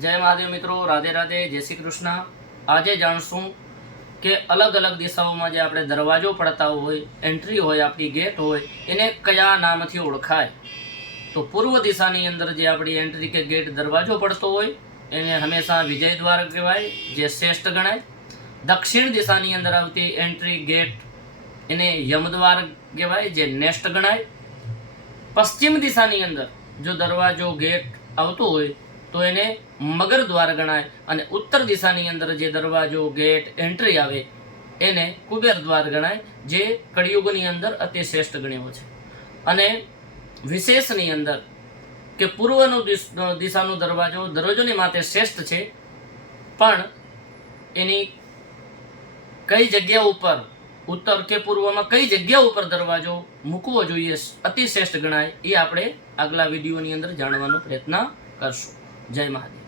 जय महादेव मित्रों, राधे राधे, जय श्री कृष्ण। आज जाणशुं के अलग अलग दिशाओं में जो आपणे दरवाजो पड़ता होय, एंट्री होय, आपणी गेट होय, एने कया नामथी ओळखाय। तो पूर्व दिशानी अंदर जे आपणी एंट्री के गेट दरवाजो पड़तो होय एने हमेशा विजय द्वार कहेवाय, जे श्रेष्ठ गणाय। दक्षिण दिशानी अंदर आवती एंट्री गेट एने यमद्वार कहेवाय, जे नेष्ट गणाय। पश्चिम दिशानी अंदर जो दरवाजो गेट आवतो होय तो एने मगर द्वार गणाय અને ઉત્તર દિશાની અંદર જે દરવાજો ગેટ એન્ટ્રી આવે એને કુબેર દ્વાર ગણાય, જે કળિયુગની અંદર અતિ શ્રેષ્ઠ ગણ્યો છે। અને વિશેષની અંદર કે પૂર્વનો દિશાનો દરવાજો દરવાજોની માથે શ્રેષ્ઠ છે, પણ એની કઈ જગ્યા ઉપર, ઉત્તર કે પૂર્વમાં કઈ જગ્યા ઉપર દરવાજો મૂકવો જોઈએ અતિ શ્રેષ્ઠ ગણાય, એ આપણે આગલા વિડીયોની અંદર જાણવાનો પ્રયત્ન કરશું। જય મહાદેવ।